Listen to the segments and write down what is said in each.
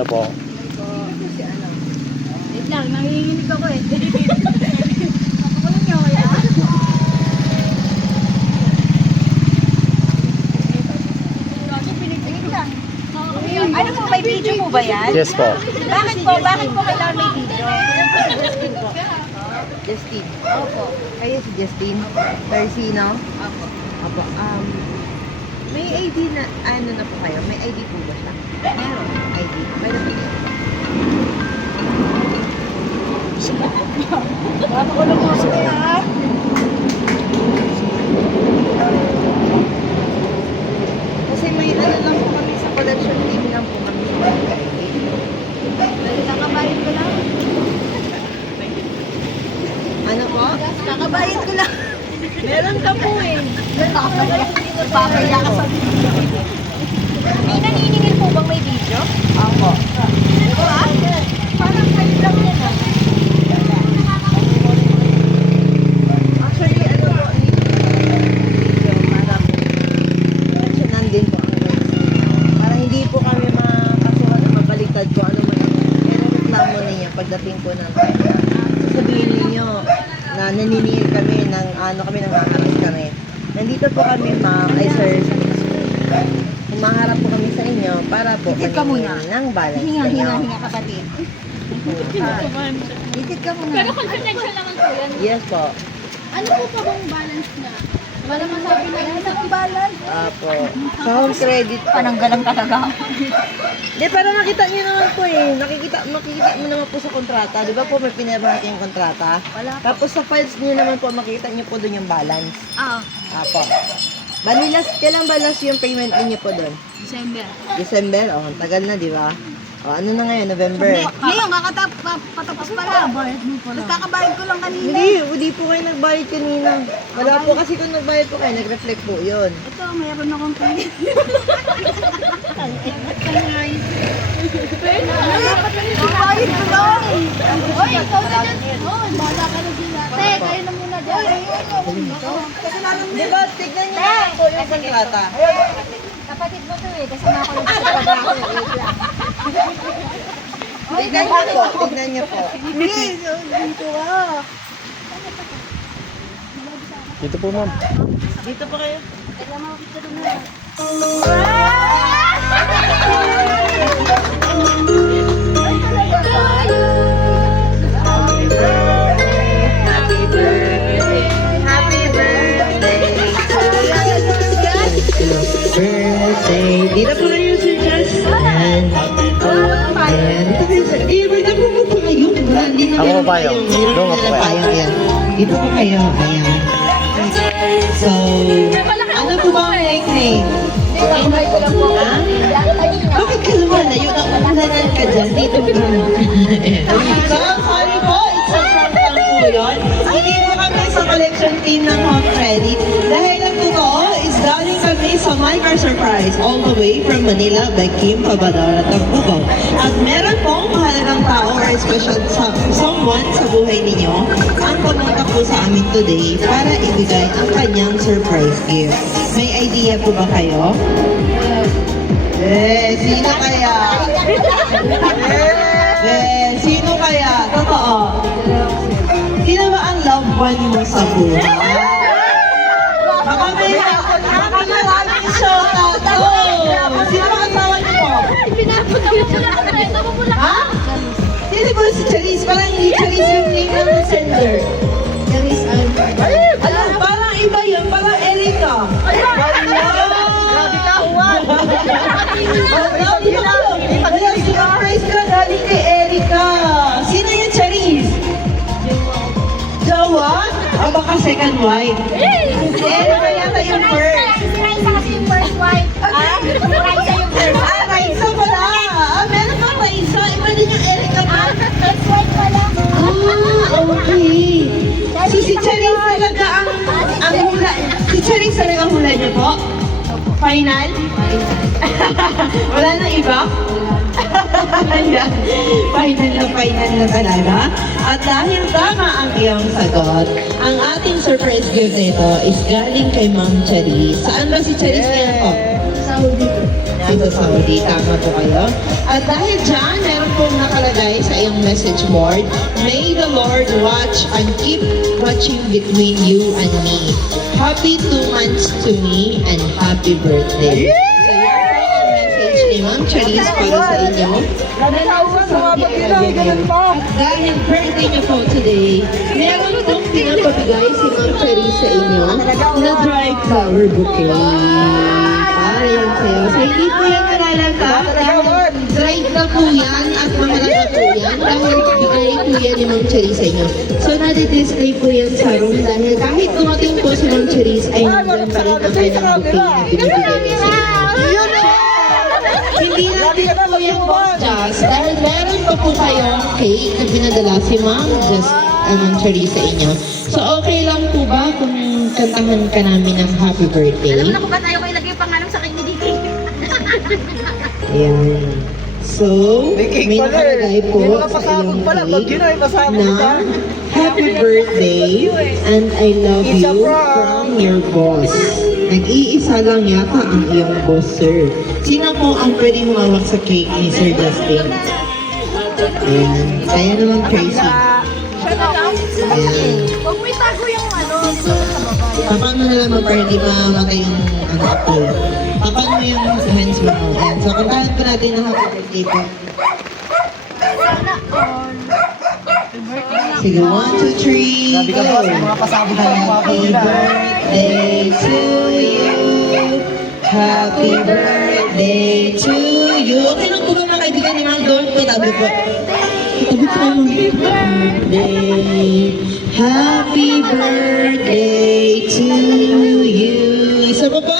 Ito po. Wait lang, nanginginig ako eh. Papakulong niyo kaya? Pinigpig lang. Ano po, may video po ba yan? Yes po. Bakit po kailangan may video? Justin. Opo. Kayo si Justin? Tarsino? Opo. Opo. May ID na, ano na po kayo? May ID po ba siya? Meron. ID. May na po yun. Papakulong mo ako kaya? Kasi may ano lang po kami sa collection team lang po kami sa ID. Kakabayad ko lang. Ano po? Kakabayad ko lang. Meron ka po eh. Papaya ka sa video. May naniningil po bang may video? Ako. Ito ah? Parang kayo lang yan ah. Actually, ano po, video, marami. Collectionan din po ang guys. Para hindi po kami makasuhan na mabaliktad ko ano man ang reklamo niya pagdating po ng time na sabihin ninyo na naniningil kami ng ano kami nang haharas kami. Nandito po kami ma'am, ay sir, humaharap po kami sa inyo para po Dikit ka muna. ng balance Hinga, ninyo. hinga, hinga kapatid. Dikit ka muna. Pero confidential naman po yan. Yes po. Ano po pa bang balance na? Para masabi na yan. Ano ang balance? Apo. Sa home credit po. Pananggalang talaga. Hindi, para makita nyo naman po eh. Makikita mo naman po sa kontrata. Di ba po may pinirma natin yung kontrata? Wala po. Tapos sa files nyo naman po, makikita nyo po doon yung balance. Ah, Apo. Bali, kailan ba last yung payment ninyo po doon? December. December? Oh, ang tagal na, di ba? Oh, ano na ngayon? November? Ngayon, patapos pala. Bayad mo pala. Kakabayad ko lang kanina. Hindi po kayo nagbayad kanina. Wala po kasi kung nagbayad po kayo, nag-reflect po yun. Ito, meron akong payment. Bayad ko lang. Oy, ikaw na dyan. Oh, bahala ka na dyan. Te, kayo na muna dyan. Di ba, tignan nyo naman po yung kontrata. Kapatid mo to eh, kasama ko lang sa trabaho. Wait lang. Tignan nyo po, tignan nyo po. Dito ah. Dito po ma'am. Dito po kayo. Happy birthday Dito po kayo, Sir Justin. Dito kayo, Sir. Dito po kayo. Ako pa payo. Doon ako payo. Ayan. Dito po kayo. Ayan. So, ano po ba ang nickname? Kakabay ko lang po. Ha? Bakit ka naman? Ayun ang ulanan ka dyan. Dito ka. So, sorry po. It's a prank lang po yun. Hindi po kami sa collection team ng Home Credit. Dahil ang totoo is galing kami sa My Car Surprise all the way from Manila by Kim Pabador at Tagpugaw. At meron pong mahalagang tao or special someone sa buhay ninyo ang pumunta po sa amin today para ibigay ang kanyang surprise gift. May idea po ba kayo? Sino kaya? Sino kaya? Totoo. Sino ba ang loved one mo sa buhay? Baka maraming shota to. Sino ang asawa niyo po? Pinapunta mo sila ako na ito. Ha? Sino ba si Charis? Parang hindi Charis yung name ng sender. Charis Ano? Parang iba yun. Parang Erika. Grabe ka, Juan. Surprise ka galing kay Erika. Sino yung Charis? Jowa? O baka second wife? Erika yata yung first. Si Raisa kasi yung first wife. Ah? Si Raisa yung first wife. Ah, Raisa pala. Meron bang Raisa? Iba din yung Erika pa. First wife pala. Okay. So si Charis talaga ang hula. Si Charis talaga ang hula niyo po? Final? Wala nang iba? Ayan. Final na talaga. At dahil tama ang iyong sagot, ang ating surprise gift nito is galing kay Ma'am Charis. Saan ba si Charis ngayon po? Saudi. sa Saudi. Tama po kayo. At dahil dyan, meron pong nakalagay sa iyong message board, May the Lord watch and keep watching between you and me. Happy 2 months to me and happy birthday. So yan po ang message ni Ma'am Charisse para sa inyo. At dahil birthday niyo po today, meron pong pinapabigay si Ma'am Charisse sa inyo na dry flower bouquet. Para yan sa'yo. So hindi po yan malalanta dahil dried na po yan at mahalata po yan dahil bigay po yan ni Ma'am Charisse sa inyo. So nadi-display po yan sa room dahil kahit dumating po si Ma'am Charisse ay nandun pa rin ang kanyang bouquet na binibigay niya sa inyo. Hindi natin po yung Boss Jazz dahil meron pa po kayong cake na pinadala si Ma'am Charisse sa inyo. So okay lang po ba kung kantahan ka namin ng happy birthday? Alam mo na kung ba't ayaw ko ilagay yung pangalan sa kanya dito. Ayan. So, may nakalagay po sa iyong cake na happy birthday and I love you from your boss. Nag-iisa lang yata ang iyong boss, sir. Sino po ang pwedeng humawak sa cake ni Sir Justin? Ayan. Kaya naman Tracy. Ayan. Huwag mo itago yung ano, sa baba. Paano na naman para hindi mamatay yung apple? Paano mo yung hands mo? Ayan. So, kantahan ko natin ang happy birthday po. Sana all. Sige, 1, 2, 3, Grabe ka, go! boss. Mga pasabog pa yung mga Happy birthday to you. Happy birthday to you. Okay lang po ba mga kaibigan ni Ma'am Dawn? Tabi po. Tabi po naman. Birthday. Happy birthday to you. Isa pa po.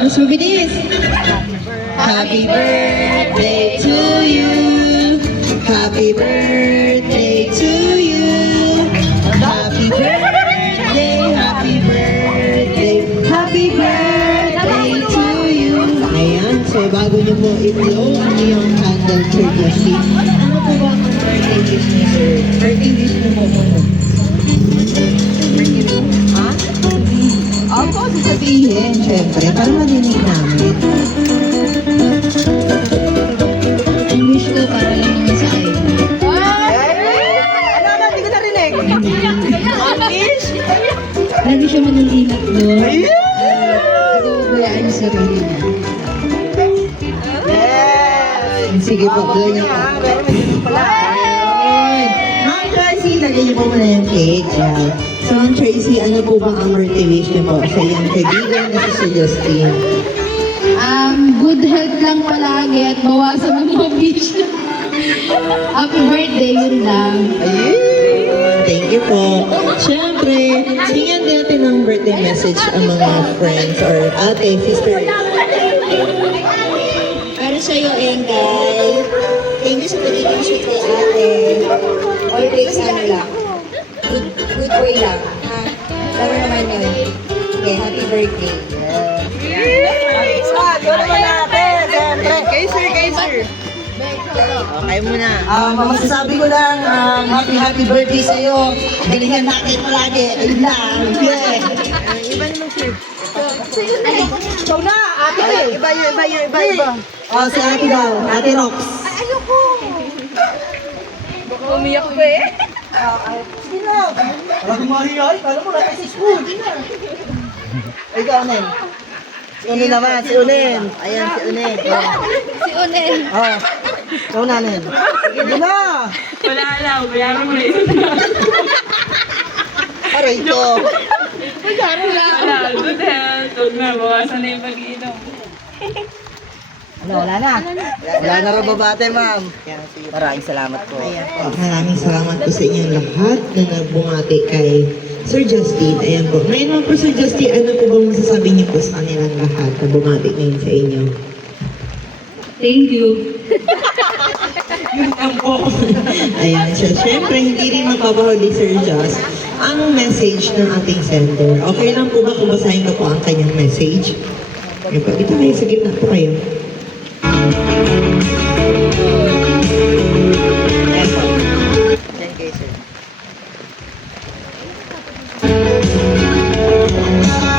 Mas mabilis. Happy birthday to you. Happy birthday to you. Happy birthday, happy birthday, happy birthday to you. Ayan, so bago niyo po i-blow ang iyong candle, Sir Jesse, ano po ba ang birthday wish niyo, sir? Birthday wish niyo po po. Birthday wish? Ha? Opo, sasabihin, syempre, para madinig namin. Ang wish ko para lang naman sa kayo. Lagi siya manilingat doon. Inuubayaan yung sarili niya. Sige po, doon niyo po. Ma'am Tracy, lagay niyo po muna yung cake. Ayan. So, Ma'am Tracy, ano po bang ang birthday wish niyo po sa iyong kaibigan na si Sir Justin? Good health lang palagi at bawasan ang mga bitch. Happy birthday, yun lang. Thank you po. Siyempre, bigyan din natin ng birthday message ang mga friends or ate, sister. Para sa'yo, Engay. Thank you sa pagiging sweet kay ate. Always ano lang. Good way lang. Ha? Laro naman yun. Okay, happy birthday. Ikaw naman natin, siyempre. Kay sir. Okay muna. Masasabi ko lang, happy birthday sa'yo. Galingan natin palagi. Ayun lang. Yeah. Iba naman, sir. Ikaw na, ate. Iba. Si ate daw, ate Rox. Ayoko. Baka umiyak pa eh. Sige na. Para gumahiyay, kala mo natin sa school. Hindi na. Ikaw, Nen. Si Unen naman, si Unen. Ayan, si Unen. Si Unen. Ikaw na, Nen. Sige na. Wala na, bayaran mo rin. Aray ko. Wala, good health. Huwag na, bawasan na yung pag-iinom. Wala na. Wala na raw babate, ma'am. Maraming salamat po. Maraming salamat po sa inyong lahat na nagbumati kay Sir Justin. Ayan po. Ngayon naman po, Sir Justin, ano po bang masasabi niyo po sa kanilang lahat na bumati ngayon sa inyo? Thank you. Ayan siya. Siyempre, hindi rin magpapahuli, Sir Just, ang message ng ating sender. Okay lang po ba kung basahin ko po ang kanyang message? Ayan po. Ito kayo, sa gitna po kayo. Ayan po. Thank you, sir.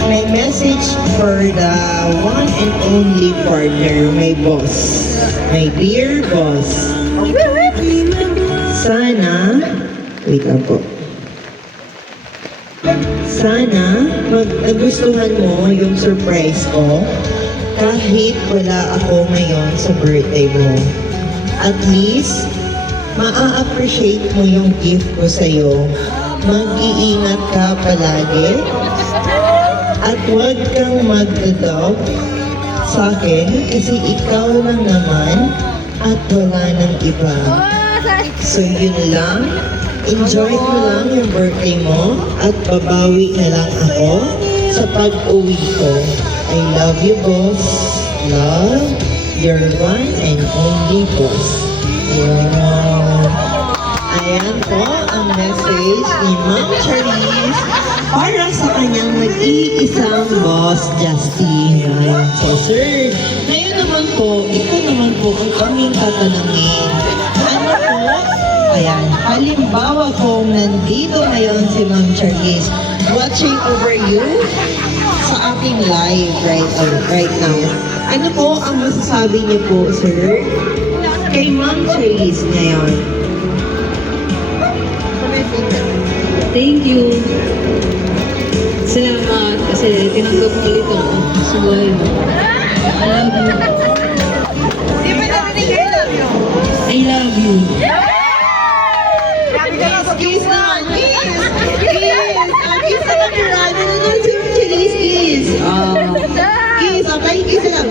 May message for the one and only partner, my boss. My dear boss. Sana, wait lang po. Sana nagustuhan mo yung surprise ko kahit wala ako ngayon sa birthday mo. At least, maa-appreciate mo yung gift ko sa'yo. Mag-iingat ka palagi. At huwag kang magdadog sa akin kasi ikaw lang naman at wala nang iba. So yun lang. Enjoy mo lang yung birthday mo at babawi na lang ako sa pag-uwi ko. I love you, boss. Love, your one and only boss. Ayan po ang message ni Ma'am Charisse para sa kanyang nag-iisang boss, Justin. Ayan. So, sir, ngayon naman po, ikaw naman po ang aming tatanungin. Ano po? Ayan, halimbawa kung nandito ngayon si Ma'am Charisse watching over you sa ating live right now. Ano po ang masasabi niyo po, sir, kay Ma'am Charisse ngayon? Thank you. Salamat kasi tinanggap mo ulit ako sa buhay mo. I love you. I love you. Kiss naman! Kiss! Kiss! Kiss na lang yung ano na lang si Ma'am Charisse, kiss! Kiss! Okay, kiss na lang!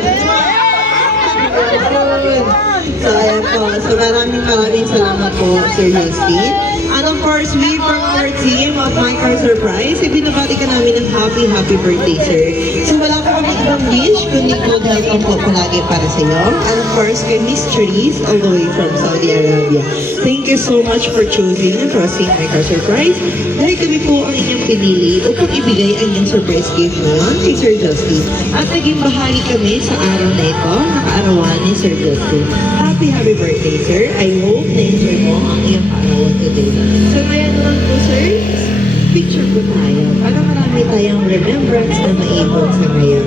So, ayan po. So, maraming salamat po, Sir Justin. And of course, we from our team of My Car Surprise, ibinabati ka namin ng happy birthday, sir. So, wala po kami ibang wish, kundi good health lang po palagi para sa iyo. And of course, kay Miss Charisse, all the way from Saudi Arabia. Thank you so much for choosing and trusting My Car Surprise. Dahil kami po ang inyong pinili upang ibigay ang inyong surprise gift ngayon kay Sir Justin. At naging bahagi kami sa araw na ito, nakaarawan ni Sir Justin. Happy birthday, sir. I hope na-enjoy mo ang iyong arawan today. So ngayon naman po, sir, picture po tayo para marami tayong remembrance na maipon sa ngayon.